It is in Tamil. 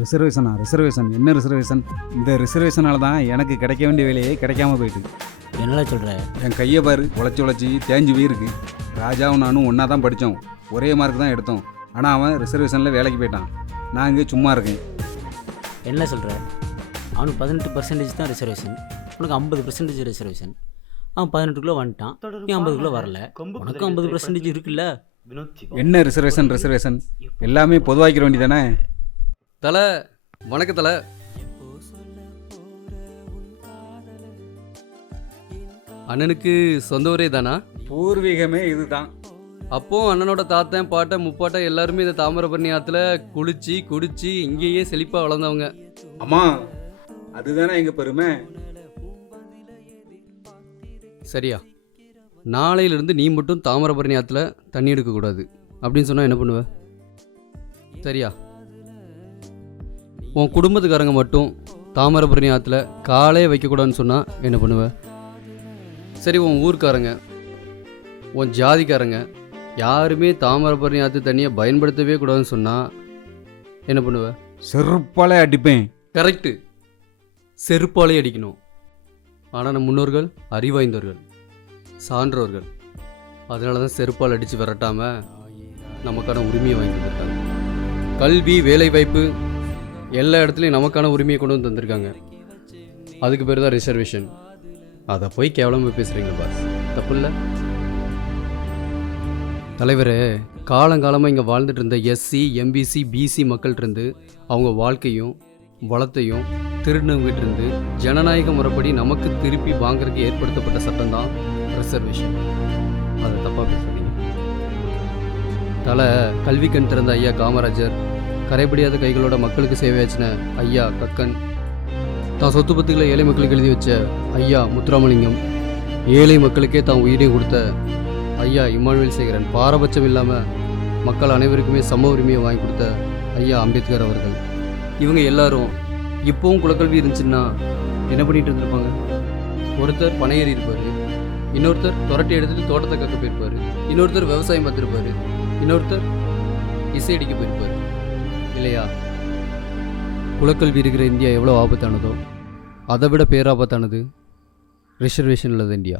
ரிசர்வேஷன் என்ன ரிசர்வேஷன்? இந்த ரிசர்வேஷனால தான் எனக்கு கிடைக்க வேண்டிய வேலையே கிடைக்காம போயிட்டு. என்னடா சொல்கிற? என் கையை பாரு, உழைச்சி தேஞ்சு போயிருக்கு. ராஜாவும் நானும் ஒன்றா தான் படித்தோம், ஒரே மார்க் தான் எடுத்தோம். ஆனால் அவன் ரிசர்வேஷனில் வேலைக்கு போயிட்டான். நான் இங்கே சும்மா இருக்கேன். என்ன சொல்கிற? அவனுக்கு 18% தான் ரிசர்வேஷன், உனக்கு 50% ரிசர்வேஷன். அவன் 18 வந்துட்டான், நீ 50 வரல. உனக்கு 50% இருக்குல்ல. என்ன ரிசர்வேஷன் எல்லாமே பொதுவாக்கிற வேண்டியதானே? தலை வணக்க தலை. அண்ணனுக்கு சொந்த ஊரே தானா? பூர்வீகமே இதுதான். அப்போ அண்ணனோட தாத்தன் பாட்டன் முப்பாட்டன் எல்லாருமே இந்த தாமிரபரணி ஆற்றுல குளிச்சு குடிச்சு இங்கேயே செழிப்பாக வளர்ந்தவங்க. அம்மா, அதுதானே எங்கள் பெருமை. சரியா, நாளையிலிருந்து நீ மட்டும் தாமிரபரணி ஆற்றுல தண்ணி எடுக்கக்கூடாது அப்படின்னு சொன்னால் என்ன பண்ணுவ? சரியா, உன் குடும்பத்துக்காரங்க மட்டும் தாமிரபரணி ஆற்றுல காலே வைக்கக்கூடாதுன்னு சொன்னால் என்ன பண்ணுவ? சரி, உன் ஊர்க்காரங்க, உன் ஜாதிக்காரங்க யாருமே தாமிரபரணி ஆற்று தண்ணியை பயன்படுத்தவே கூடாதுன்னு சொன்னால் என்ன பண்ணுவ? செருப்பாலே அடிப்பேன். கரெக்டு, செருப்பாலே அடிக்கணும். ஆனால் நம் முன்னோர்கள் அறிவாய்ந்தவர்கள், சான்றோர்கள். அதனால தான் செருப்பால் அடித்து விரட்டாமல் நமக்கான உரிமையை வாங்கி கொடுத்துருக்காங்க. கல்வி, வேலைவாய்ப்பு எல்லா இடத்துலையும் நமக்கான உரிமையை கொண்டு வந்து தந்திருக்காங்க. அதுக்கு பேர் தான் ரிசர்வேஷன். அதை போய் கேவலமாக பேசுகிறீங்க பாஸ், தப்பு இல்லை? தலைவரே, காலங்காலமாக இங்கே வாழ்ந்துட்டு இருந்த எஸ்சி, எம்பிசி, பிசி மக்கள்கிட்டருந்து அவங்க வாழ்க்கையும் வளத்தையும் திருநங்கிட்டிருந்து ஜனநாயக முறைப்படி நமக்கு திருப்பி வாங்கறதுக்கு ஏற்படுத்தப்பட்ட சட்டம் தான் ரிசர்வேஷன். அதை தப்பாக பேசுறீங்க. தலை கல்வி கண் திறந்த ஐயா காமராஜர், கரைபடியாத கைகளோட மக்களுக்கு சேவையாச்சின ஐயா கக்கன், தான் சொத்து பத்துக்களை ஏழை மக்களுக்கு எழுதி வச்ச ஐயா முத்துராமலிங்கம், ஏழை மக்களுக்கே தான் உயிரையும் கொடுத்த ஐயா இமானுவேல் சேகரன், பாரபட்சம் இல்லாமல் மக்கள் அனைவருக்குமே சம உரிமையை வாங்கி கொடுத்த ஐயா அம்பேத்கர் அவர்கள், இவங்க எல்லாரும் இப்போவும் குலக்கல்வி இருந்துச்சுன்னா என்ன பண்ணிட்டு இருந்திருப்பாங்க? ஒருத்தர் பனையேறி இருப்பார், இன்னொருத்தர் துரட்டி எடுத்துட்டு தோட்டத்தை கக்க போயிருப்பார், இன்னொருத்தர் விவசாயம் பார்த்துருப்பார், இன்னொருத்தர் இசை அடிக்க போயிருப்பார், இல்லையா? குலக்கல்வி இருக்கிற இந்தியா எவ்வளோ ஆபத்தானதோ அதை விட பேராபத்தானது ரிசர்வேஷன் இல்லாத இந்தியா.